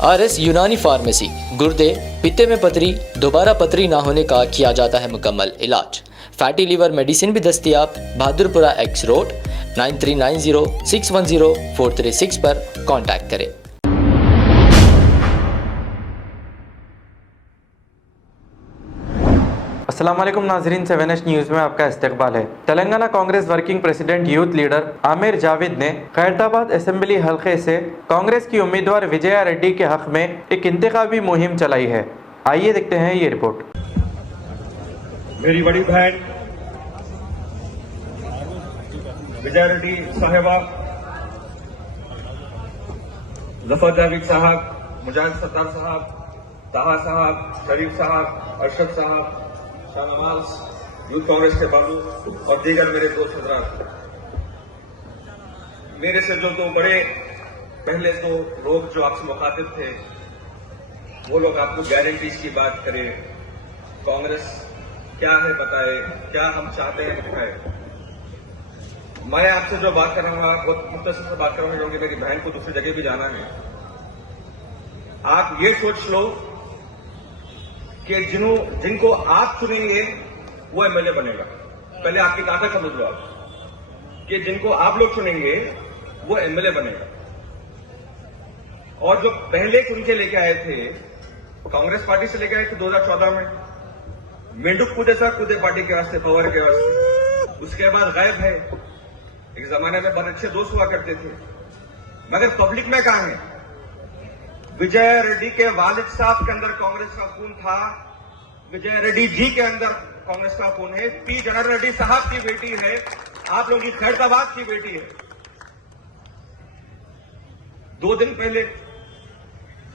RS Unani pharmacy, गुर्दे, पित्ते में पथरी, दोबारा पथरी ना होने का किया जाता है मुकम्मल इलाज। फैटी लीवर मेडिसिन भी दस्तियाब। बहादुरपुरा X रोड 9390610436 पर कांटेक्ट करें। अस्सलामुअलैकुम नाजरीन, 7H न्यूज़ में आपका इस्तकबाल है। Telangana Congress working president youth leader Aamir Javed ने खैरताबाद असेंबली हलके से कांग्रेस की उम्मीदवार विजया रेड्डी के हक में एक इंतखाबी मुहिम चलाई है। आइए देखते हैं ये रिपोर्ट। मेरी बड़ी बहन विजया रेड्डी साहिबा, जफर जावेद साहब, मुजाहिद सत्तार साहब, ताहा साहब, शरीफ साहब, अरशद साहब, शाहनवाज, यूथ कांग्रेस के बाबू और दीगर मेरे दोस्त हजरात, मेरे से जो बड़े पहले तो लोग जो आपसे मुखातिब थे वो लोग आपको गारंटीज की बात करें, कांग्रेस क्या है बताए, क्या हम चाहते हैं दिखाए। मैं आपसे जो बात कर रहा हूं बहुत मुख्तसर से बात कर रहा हूं क्योंकि मेरी बहन को दूसरी जगह भी जाना है। आप ये सोच लो कि जिनको आप चुनेंगे वो एमएलए बनेगा। पहले आपकी ताकत समझ लो आप कि जिनको आप लोग चुनेंगे वो एमएलए बनेगा। और जो पहले चुन के लेके आए थे कांग्रेस पार्टी से लेके आए थे 2014 में, मेंढक कूदे सा कूदे पार्टी के वास्ते, पावर के वास्ते, उसके बाद गायब है। एक जमाने में बहुत अच्छे दोस्त हुआ करते थे, मगर पब्लिक में कहां है? विजय रेड्डी के वालिद साहब के अंदर कांग्रेस का खून था, विजय रेड्डी जी के अंदर कांग्रेस का खून है, पी जनरल रेड्डी साहब की बेटी है, आप लोगों की खैरताबाद की बेटी है। 2 दिन पहले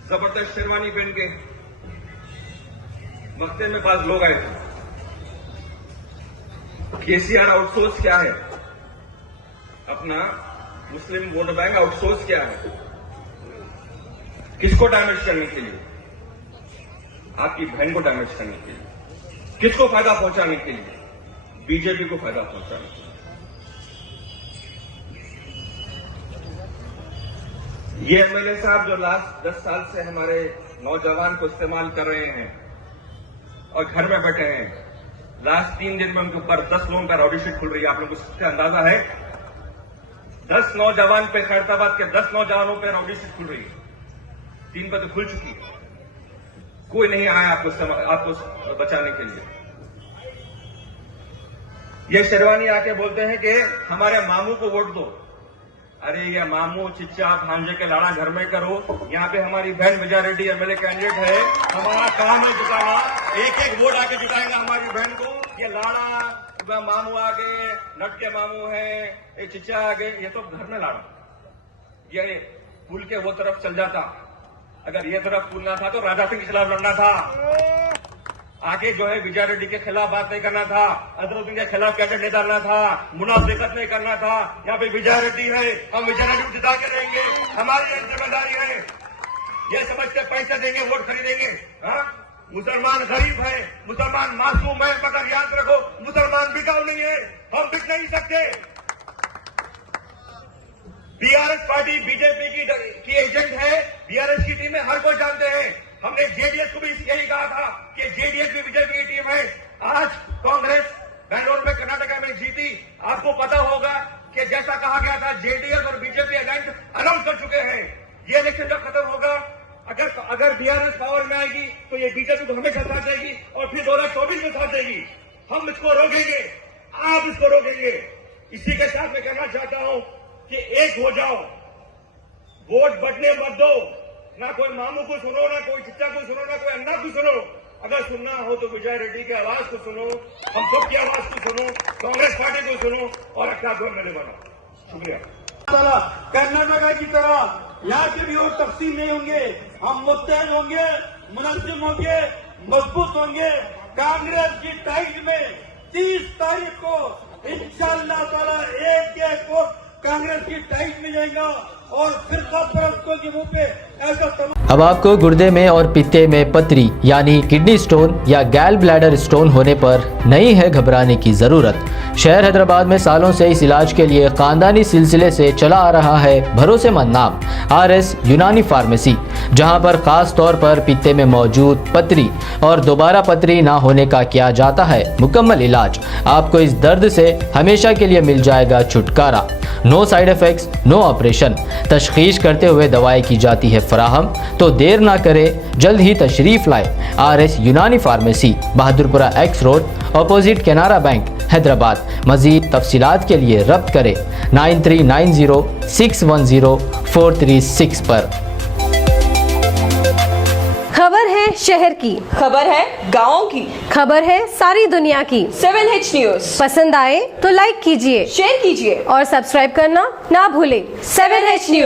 जबरदस्त शेरवानी पहन के मक्ते में पास लोग आए थे। केसीआर आउटसोर्स क्या है? अपना मुस्लिम वोट बैंक आउटसोर्स क्या है? किसको डैमेज करने के लिए? आपकी बहन को डैमेज करने के लिए। किसको फायदा पहुंचाने के लिए? बीजेपी को फायदा पहुंचाने के लिए। ये एमएलए साहब जो लास्ट 10 साल से हमारे नौजवान को इस्तेमाल कर रहे हैं और घर में बैठे हैं, लास्ट 3 दिन में उनके ऊपर 10 लोगों का रॉडी शीट खुल रही है। आप लोगों को इसका अंदाजा है? 10 नौजवान पे, खैरताबाद के 10 नौजवानों पे रॉडी शीट खुल रही है। 3 पे तो खुल चुकी है। कोई नहीं आया आपको बचाने के लिए। ये शेरवानी आके बोलते हैं कि हमारे मामू को वोट दो। अरे ये मामू, चिच्चा, भांजे के लाड़ा घर में करो। यहाँ पे हमारी बहन विजया रेड्डी एमएलए कैंडिडेट है। हमारा काम है जुटाना, एक एक वोट आके जुटाएंगे हमारी बहन को। ये लाड़ा मामू आ गए, नट के मामू है, ये चिच्चा आ गए, ये तो घर में लाड़ा। ये पुल के वो तरफ चल जाता, अगर ये तरफ पुलना था तो राजा सिंह के खिलाफ लड़ना था। आगे जो है विजय रेड्डी के खिलाफ बात नहीं करना था, अजहरुद्दीन के खिलाफ कैंडिडेट नहीं डालना था, मुनाफिकत नहीं करना था। यहाँ पे विजय रेड्डी है, हम विजय रेड्डी को जिता के रहेंगे। हमारी जिम्मेदारी है। ये समझते पैसे देंगे वोट खरीदेंगे? हाँ, मुसलमान गरीब है, मुसलमान मासूम है, मगर याद रखो मुसलमान बिकाऊ नहीं है, हम बिक नहीं सकते। बीआरएस पार्टी बीजेपी की एजेंट है, बीआरएस की टीम है, हर कोई जानते हैं। हमने जेडीएस को भी यही कहा था कि जेडीएस भी बीजेपी की टीम है। आज कांग्रेस बेंगलोर में, कर्नाटका में जीती। आपको पता होगा कि जैसा कहा गया था जेडीएस और बीजेपी एजेंट अनाउंस कर चुके हैं। ये इलेक्शन जब खत्म होगा, अगर बीआरएस पावर में आएगी तो ये बीजेपी को हमेशा साथ देगी और फिर 2024 में साथ देगी। हम इसको रोकेंगे, आप इसको रोकेंगे। इसी के साथ मैं कहना चाहता हूं कि एक हो जाओ, वोट बटने मत दो। ना कोई मामू को सुनो, ना कोई चिच्चा को सुनो, ना कोई अन्ना को सुनो। अगर सुनना हो तो विजय रेड्डी की आवाज को सुनो, हम सबकी आवाज को सुनो, कांग्रेस पार्टी को सुनो और अच्छा को मैंने बनाओ। शुक्रिया। कर्नाटका की तरह यहाँ के भी और तकसीम नहीं होंगे। हम मुत्तहद होंगे, मुनज़्ज़म होंगे, मजबूत होंगे। कांग्रेस की टाइट में 30 तारीख को इंशाअल्लाह ताला एक वोट कांग्रेस की टाइट में जाएगा और फिरका परस्तों के मुंह पे ऐसा। अब आपको गुर्दे में और पित्ते में पथरी यानी किडनी स्टोन या गैल ब्लैडर स्टोन होने पर नहीं है घबराने की जरूरत। शहर हैदराबाद में सालों से इस इलाज के लिए खानदानी सिलसिले से चला आ रहा है भरोसेमंद नाम RS यूनानी फार्मेसी, जहां पर खास तौर पर पित्ते में मौजूद पथरी और दोबारा पथरी ना होने का किया जाता है मुकम्मल इलाज। आपको इस दर्द से हमेशा के लिए मिल जाएगा छुटकारा। No side effects, no operation. तशखीस करते हुए दवाएं की जाती है फराहम। तो देर ना करें, जल्द ही तशरीफ लाए RS Unani pharmacy, Bahadurpura X road, opposite Canara bank, Hyderabad. मजीद तफसीलात के लिए रब्त करें 9390610436 पर। खबर है शहर की, खबर है गाँव की, खबर है सारी दुनिया की। 7H न्यूज पसंद आए तो लाइक कीजिए, शेयर कीजिए और सब्सक्राइब करना ना भूलें। 7H news.